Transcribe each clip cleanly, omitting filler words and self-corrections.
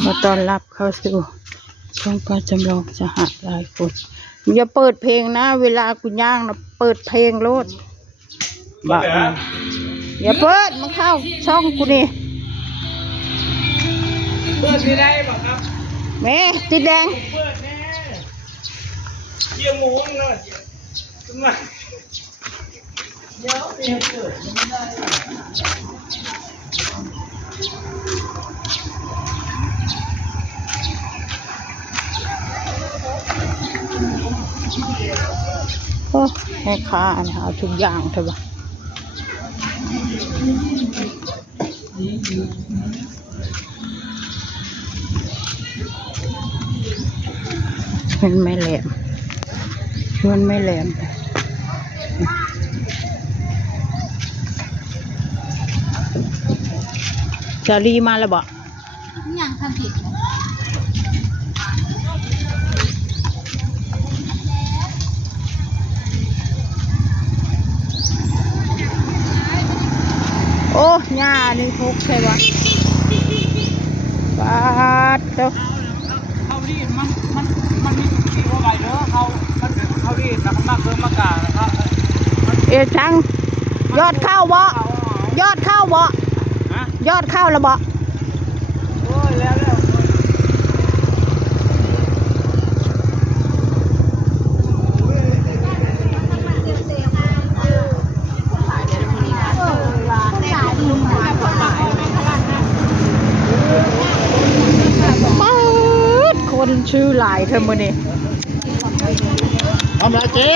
ขอต้อนรับเข้าสู่ช่องป้าจำลองสหหลายคนอย่าเปิดเพลงนะเวลากูย่างนะเปิดเพลงโลดบ้าอย่าเปิดมันเข้าช่องกูนี่เปิดไม่ได้บอกครับแม่ติดแดงเปิดแน่เยี่ยมหมูเลยขึ้นมาเดี๋ยวเปิดไม่ได้โอ้แม่ค้าเอาทุกอย่างเถอะบ้ามันไม่แหลมมันไม่แหลมจารีมาแล้วบ่ยังทำผิดโอ้ย่านี่ทุกใช่ปะปาดเจ้าเขาดีมันมีสีโอไวเด้อเขาดีนะเขามากเพิ่มมากกานะครับช่างยอดเข้าบ่ยอดเข้าบ่ยอดเข้าแล้วบ่โอ้ยแล้วคนชื่อหลายเธอมือนี่ทำไรเจ๊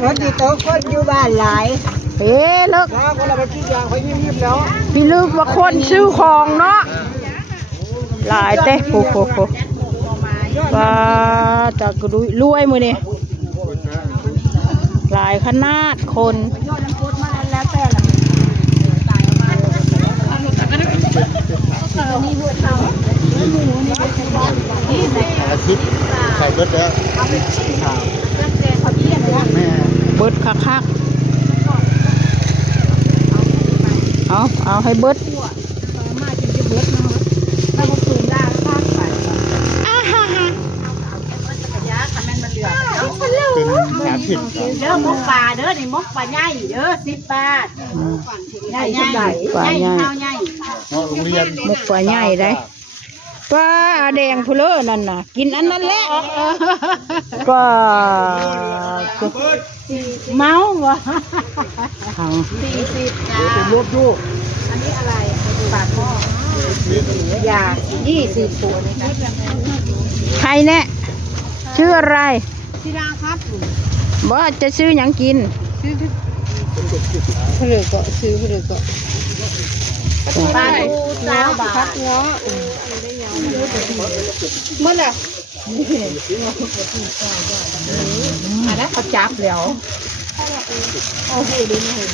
คนที่โตคนอยู่บ้านหลายเฮ้เลิกแล้วคนเราไปคิดอย่างเขายิ้มแล้วพี่ลืมว่าคนชื่อของเนาะหลายเต้โอ้โหป้าจากกระดุยรวยมือนี่หลายขนาดคนอาทิตย์ใส่เบิดแล้วเบิดคักเอาให้เบิดเป็น30เด้อมกปลาเด้อนี่มกปลาใหญ่เด้อ10 บาทใหญ่ใหญ่ปลาใหญ่เท่าใหญ่โรงเรียนมุกปลาใหญ่ได้ปลาแดงพูเลอนั่นน่ะกินอันนั้นแหละก็เมาวะทาง40จ้าลดดูอันนี้อะไรปลาทอดยา20ตัวนี่นะใครแน่ชื่ออะไรศิลาครับบ่จะซื้อหยังกินเพื่อก็ซื้อเพื่อก็ปลาทู3 บาทเนาะเมื่อไหร่อันนั้นเขาจับแล้วโอ้โหดีไม่เห็น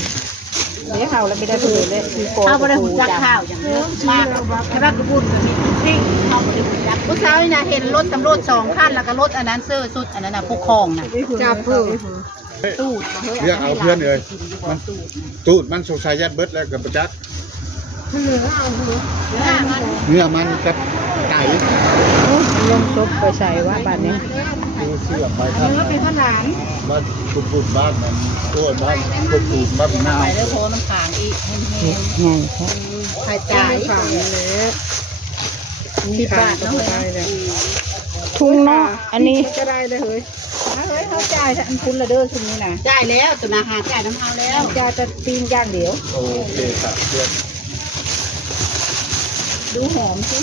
เดี๋ยวเขาแล้วไม่ได้ผลเลยเขาไม่ได้หุ่นจักข้าวอย่างนี้มากแค่ว่ากระบุนก็มีซิ่งเขาไม่ได้หุ่นจักผู้สาวนี่นะเห็นรถตำรวจ2 คันแล้วก็รถอันนั้นเสื้อสุดอันนั้นนะผู้ครองนะจับเพื่อตูดเรียกเอาเพื่อนเลยมันตูดมันสงสัยยัดเบิดแล้วกับประจักษ์เนื้อมันกับไก่ลงซบไปใส่ว่าบ้านนี้เสื้อไปครับเนื้อเป็นข้าวหลามบ้านกุดบ้านนั้นตัวบ้านกุดบ้านหน้าไปแล้วโพน้ำขางอีกใหญ่ครับไข่จ่ายขางเลย10 บาทเนาะทุ่งเนาะอันนี้ก็ได้เลยเฮ้ยเขาจ่ายอันคุณละเด้อชุดนี้นะจ่ายแล้วตุนาหาจ่ายน้ำเอาแล้วจ่ายจะปีนย่างเดี๋ยวโอเคครับเพื่อนดูหอมสิ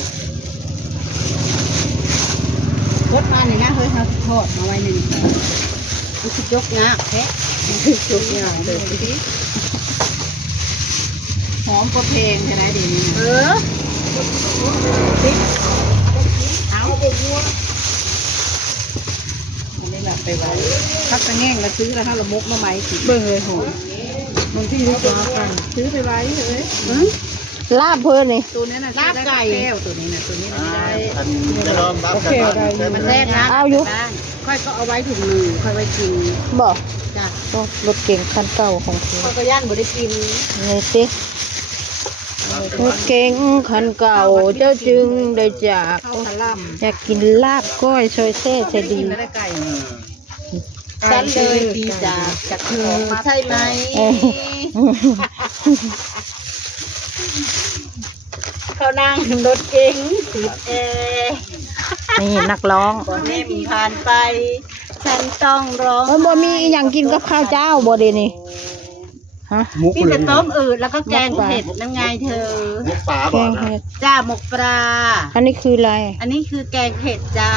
รถมาหนึ่งนะเฮ้ยเขาทอดมาไว้หนึ่งมันคือยกนะแค่ยกยากเลยหอมก็เพลงใช่ไหมเดี๋ยวนี้เอาเด็กวัวอันนี้แบบไปไว้พักกระแง่งแล้วซื้อแล้วถ้าเรามกมาไหมเบิ่งเลยหอมบางที่รู้จักกันซื้อไปไว้เลยลาบเพื่อนนี่ตัวนี้นะลาบไก่ตัวนี้นะตัวนี้ไม่ได้จะลองรับกันมันแซ่บนะเอาอยู่ค่อยก็เอาไว้ถุงมือค่อยไว้กินบอกจ้ะรถเก่งคันเก่าของเธอก็ย่านบ่ได้กินนี่สิ รถเก๋งคันเก่าเจ้าจึงได้จาก เข้าสลัม อยากกินลาบก้อยซอยเซ่ใช่ดี ไม่ได้ไก่ฉันเลยดีจากเธอใช่ไหมเขานั่งรถเก๋งติดแอร์ นี่นักร้อง บ่เน่มผ่านไป ฉันต้องร้อง บ่มีอหย่างกินกับข้าวเจ้าบ่เดนี่ฮะ มุก กิน เล แต่ ย ต้มอืดแล้วก็แกงเผ็ดนั่นไงเธอ มุกปลา แก บ่ ง นะ เผ็ด จ้าหมกปลา อันนี้คืออะไร อันนี้คือแกงเผ็ดจ้า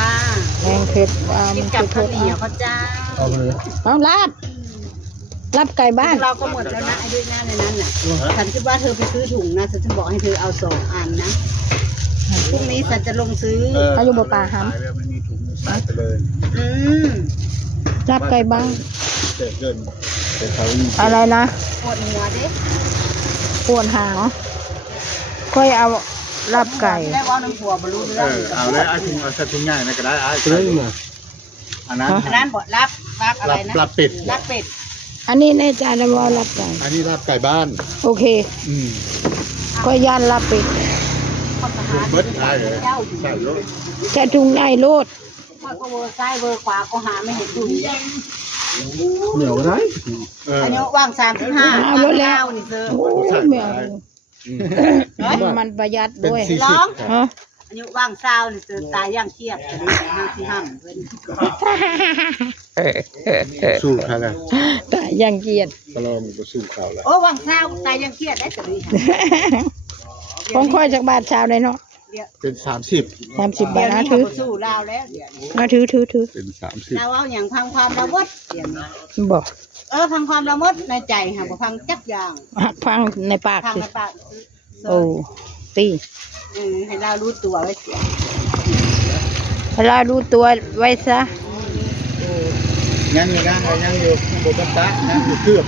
แกงเผ็ดมั กิน น กับ คือ ข้าวเหนียวเขาจ้า เอาเลย เอาลาบไก่บ้าน เราก็หมดแล้วนะไอ้ด้วยหน้าในนั้นน่ะฉันคิดว่าเธอไปซื้อถุงนะฉันจะบอกให้เธอเอา2 อันนะพรุ่งนี้ฉันจะลงซื้อ อายุบ่ปลาห ขายแล้วไม่มีถุงใส่ไปเลย อืม ำลาบไก่บ้าน เจ็ดเดินแต่เขามี อะไรนะ ปวดหัวเด้ ปวดหางค่อยเอาลาบไก่ ได้ว่าน้ำผัวบรรลุเรื่อง เอาเลยเอาถุงเอาใส่ถุงง่ายนะก็ได้เอาเลยมาอันนั้น ร้านบ่รับอะไรนะ ลาบเป็ด รับเป็ด อันนี้แน่ใจแล้วว่าลาบไก่ อันนี้ลาบไก่บ้าน โอเค อืม ก็ย่านลาบเป็ด ข้าวสาร เบิดได้เลยใส่รถ จะถุงใหญ่โลด ข้าวก็เวอร์ซ้ายเวอร์ขวาก็หาไม่เห็นถุง เหนียวได้เออ อันนี้ว่าง35 เอาแล้วแล้ว นี่เธอ โอ้ยไม่เอา มันประหยัด เป็น ด้วย 40ครับ ฮะ อันนี้ว่างเศร้านี่เธอตายย่างเครียดอันนี้ที่ห้ามเพิ่น สู้เขาแล้ว แต่ยังเกียด ก็ลองก็สู้เขาแล้ว โอ้ว่างเศร้าตายย่างเครียดได้แต่นี้ ของค่อยจากบาทชาวเลยเนาะ เป็น30 30 บา เดี๋ย ท ว นะ นี้ ถือ เขาสู้ลาวแล้วเดี๋ยวนี้ มาถือ เป็น30 เราเอาอย่างพังความระมดเดี๋ยวนี้ บอก พังความระมดในใจค่ะบ่พังจักอย่าง หักพังในปาก พัง สิ ในปาก โอ้ตี ให้เรารู้ตัวไว้เสีย เวลาดูตัวไว้ซะ ยังอยู่นะยังอยู่บนตะยังอยู่เคลือบ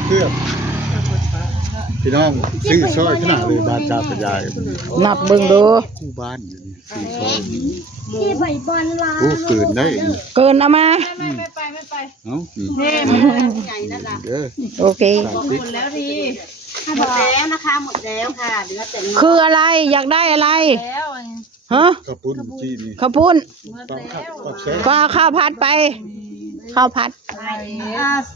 พี่น้องซื้อซอยขนาดเลยบ้านตาปัญญา นับเบิ่งดู คู่บ้านอยู่นี่ซื้อซอยที่ใบบอลลาโอ้เกินได้ เกินเอามา ไม่ไปเอ้า นี่มันใหญ่นั่นล่ะ เด้อ โอเค หมดแล้วดีหมดแล้วนะคะหมดแล้วค่ะเหลือแต่ คืออะไรอยากได้อะไร แล้ว ฮะ ข้าวปุ้นจีนี่ ข้าวปุ้น ต้องขับปักแซ่ ก็เอาข้าวผัดไป ข้าวผัด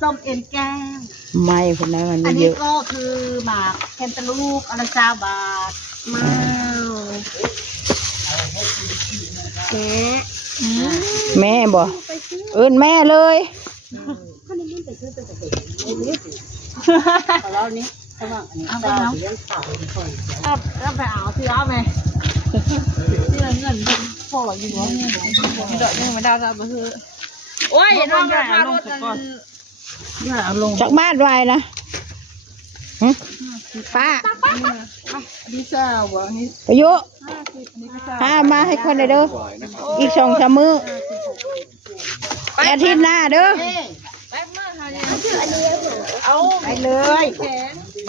ส้มเอ็นแก้ม ไม่คนนั้นมัน อั ไม่ น เย นี้ อะ ก็คือหมากแคนตาลูปอันละ20 บาทมาแกะ แม่บอกเอิ้นแม่เลย ขอเรานี้เอาไปเอาเลี้ยงเต่าก่อนเอาไปเอาสิเอาไหมนี่เงินพออยู่ว่าเนี่ยเดี๋ยวยังไม่ได้จะมาซื้อโอ้ยน้องราคารถก่อน จากบ้านไว้นะหึป้า ดีเจ้าวะนี่ ประยุพามาให้คนเด้ออีก2-3 มื้ออาทิตย์หน้าเด้อ เอาไปเลย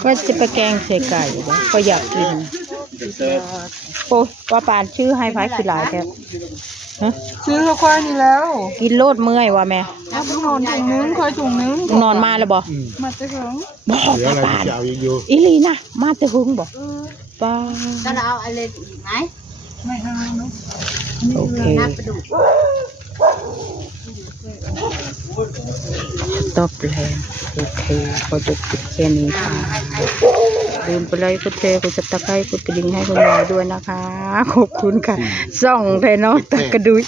ก็จะไปแกงใส่ไก่นะก็อยากกินโอ้ป้าปานชื่อให้พักกี่หลายแกฮะ ซื้อข้าวควายนี่แล้ว กินโลดเมื่อยว่ะแม่ เอาไปนอนถุงนึงคอยถุงนึง นอนมาแล้วบ่ มาจะถึง บอก เหลือ ป้า อะไร ปาน จะเอาอีกอยู่ อีหลีนะมาแต่หึงบ่ป้า จะเอาอะไรอีกไหมไม่เอาเนาะ โอเค น้ำปลาดุก ตบแล้วโอเคก็จะปิดแค่นี้ค่ะลืมไปเลยกดแชร์กดซับสไครต์กดกระดิ่งให้คุณยายด้วยนะคะขอบคุณค่ะส่องไทยเนาะตะกระดุย